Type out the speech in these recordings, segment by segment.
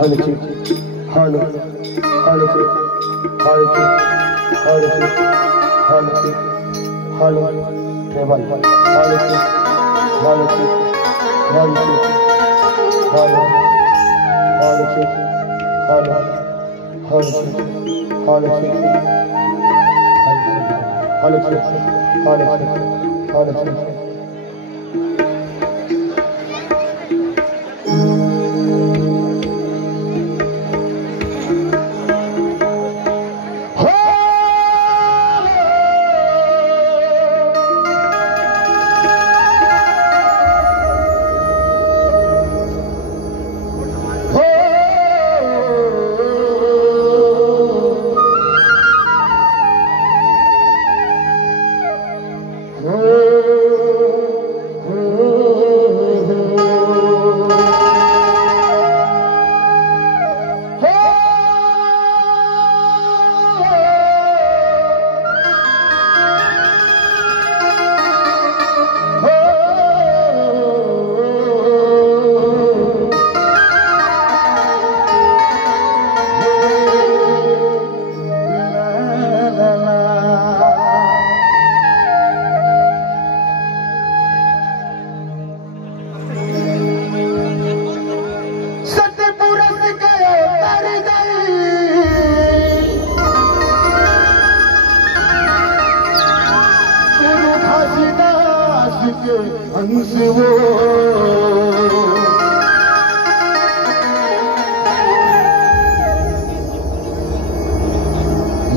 Holiday, holiday, holiday, holiday, holiday, holiday, holiday, travel, holiday, holiday, holiday, holiday, holiday, holiday, holiday, holiday, holiday, holiday.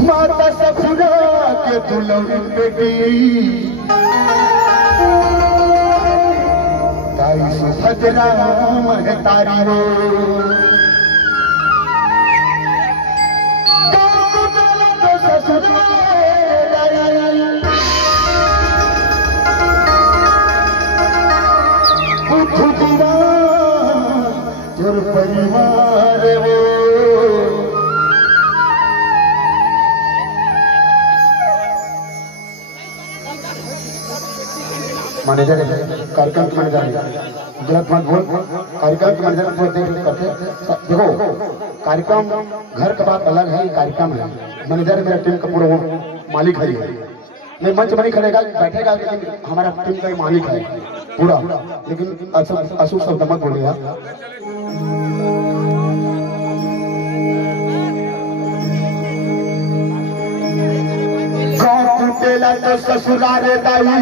माता सफुरा के दुल्हन बेटी ताई सुभद्रा महतारी रो तुर परिवार वो मैनेजर कार्यक्रम के मैनेजर गलत मत बोल। कार्यक्रम के मैनेजर को देख करते देखो, कार्यक्रम घर का बात अलग है, कार्यक्रम है। मैनेजर मेरा टीम का पूरा मालिक है। मैं मंच में नहीं खड़ेगा बैठेगा, लेकिन हमारा टीम का मालिक है पूरा। लेकिन अशुभ शब्द मत बोलिएगा। टूटेला तो ससुरारे दाई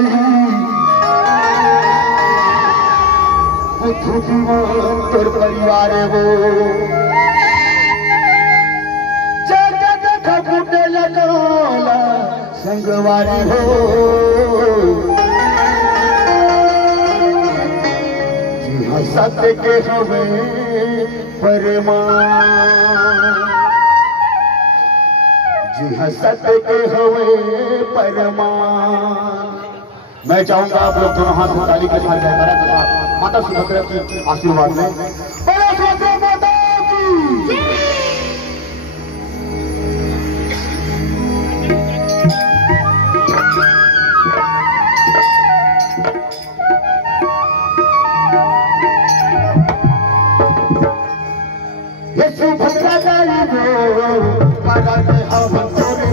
तोर परिवार वो जगत खपुटे लगोला संगवारी हो जी सत्य के हमें परमान, जी सत्य के हमें परमान। मैं चाहूंगा आप लोग दोनों हाथ में ताली के साथ जयकारा करें माता सुभद्रा की आशीर्वाद में। बोलो सुभद्रा माता की। ये सुभद्रा दाई वो माता के हम तोरे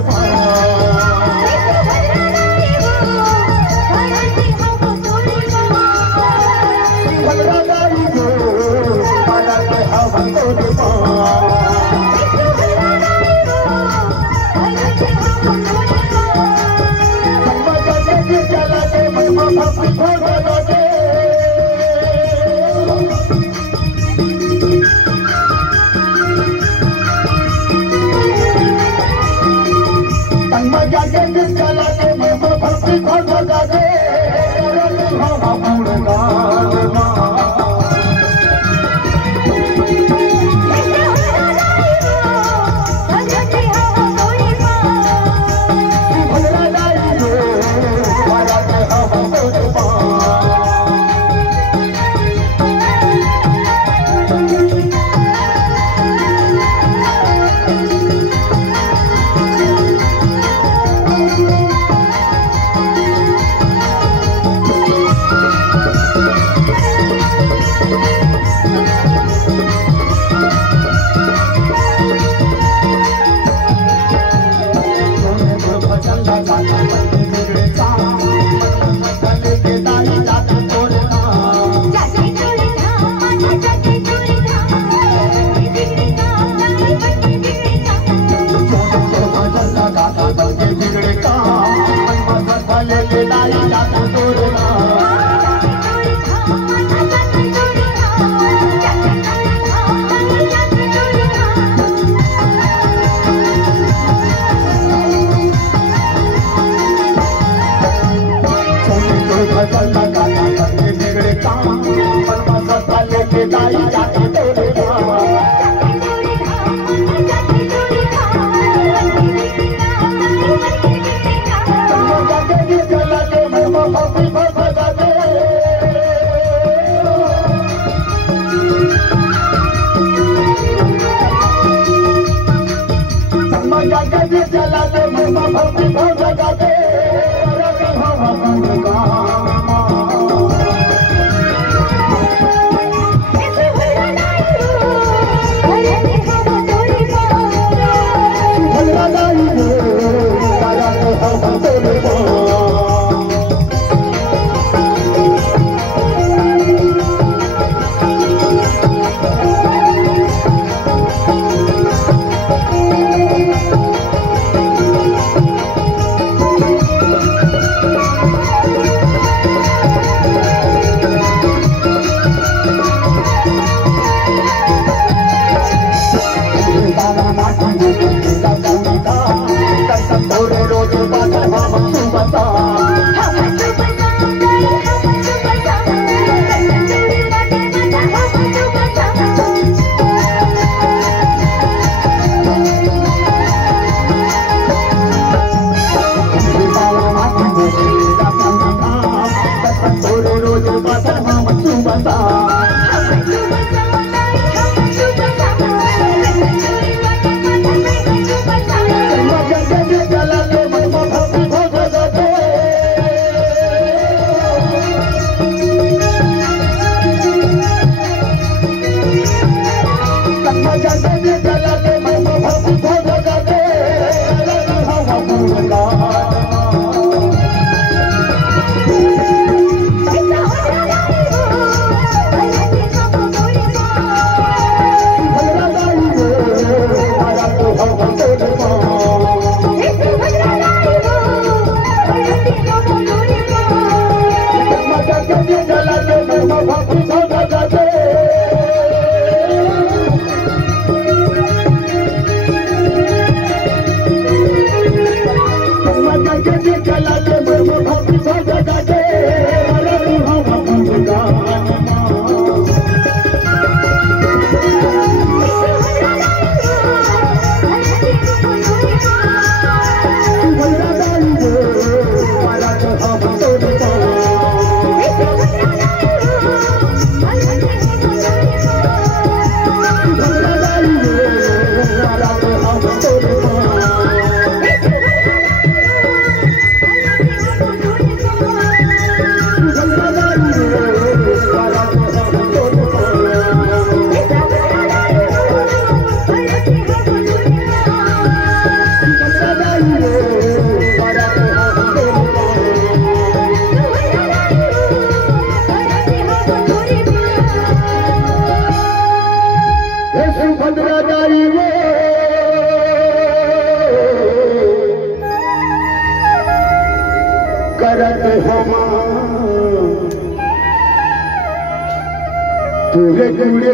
पूरे पूरे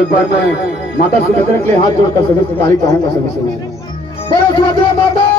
एक बार मैं माता सुभद्रा के लिए हाथ जोड़कर सभी से ताली चाहूंगा सभी से। बोलो सुभद्रा माता।